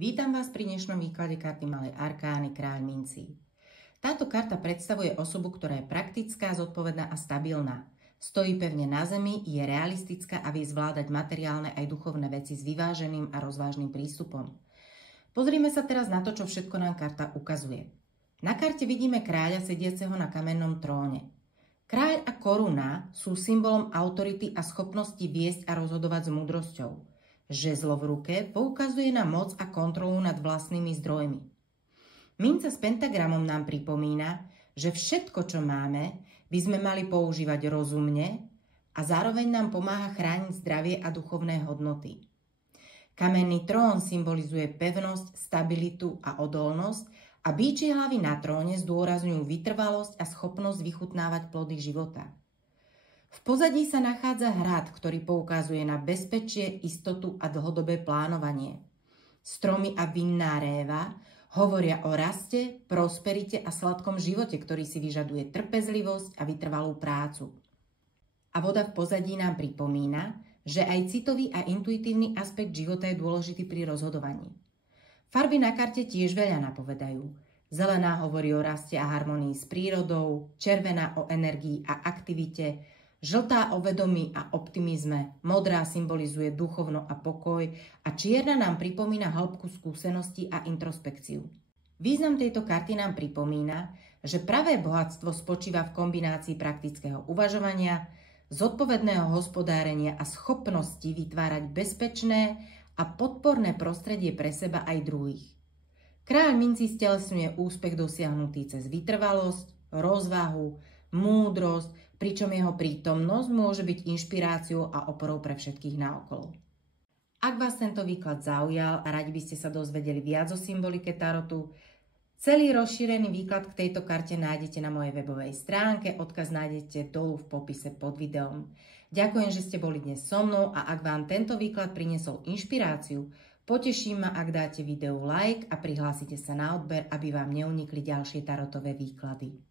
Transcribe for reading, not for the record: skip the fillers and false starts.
Vítam vás pri dnešnom výklade karty Malej arkány Kráľ mincí. Táto karta predstavuje osobu, ktorá je praktická, zodpovedná a stabilná. Stojí pevne na zemi, je realistická a vie zvládať materiálne aj duchovné veci s vyváženým a rozvážnym prístupom. Pozrime sa teraz na to, čo všetko nám karta ukazuje. Na karte vidíme kráľa sediaceho na kamennom tróne. Kráľ a koruna sú symbolom autority a schopnosti viesť a rozhodovať s múdrosťou. Žezlo v ruke poukazuje na moc a kontrolu nad vlastnými zdrojmi. Minca s pentagramom nám pripomína, že všetko, čo máme, by sme mali používať rozumne a zároveň nám pomáha chrániť zdravie a duchovné hodnoty. Kamenný trón symbolizuje pevnosť, stabilitu a odolnosť a býčie hlavy na tróne zdôrazňujú vytrvalosť a schopnosť vychutnávať plody života. V pozadí sa nachádza hrad, ktorý poukazuje na bezpečie, istotu a dlhodobé plánovanie. Stromy a vinná réva hovoria o raste, prosperite a sladkom živote, ktorý si vyžaduje trpezlivosť a vytrvalú prácu. A voda v pozadí nám pripomína, že aj citový a intuitívny aspekt života je dôležitý pri rozhodovaní. Farby na karte tiež veľa napovedajú. Zelená hovorí o raste a harmonii s prírodou, červená o energii a aktivite, žltá o vedomí a optimizme, modrá symbolizuje duchovno a pokoj a čierna nám pripomína hĺbku skúsenosti a introspekciu. Význam tejto karty nám pripomína, že pravé bohatstvo spočíva v kombinácii praktického uvažovania, zodpovedného hospodárenia a schopnosti vytvárať bezpečné a podporné prostredie pre seba aj druhých. Kráľ mincí stelesňuje úspech dosiahnutý cez vytrvalosť, rozvahu, múdrosť, pričom jeho prítomnosť môže byť inšpiráciou a oporou pre všetkých naokolo. Ak vás tento výklad zaujal a radi by ste sa dozvedeli viac o symbolike tarotu, celý rozšírený výklad k tejto karte nájdete na mojej webovej stránke, odkaz nájdete dolu v popise pod videom. Ďakujem, že ste boli dnes so mnou a ak vám tento výklad priniesol inšpiráciu, poteším ma, ak dáte videu like a prihlásite sa na odber, aby vám neunikli ďalšie tarotové výklady.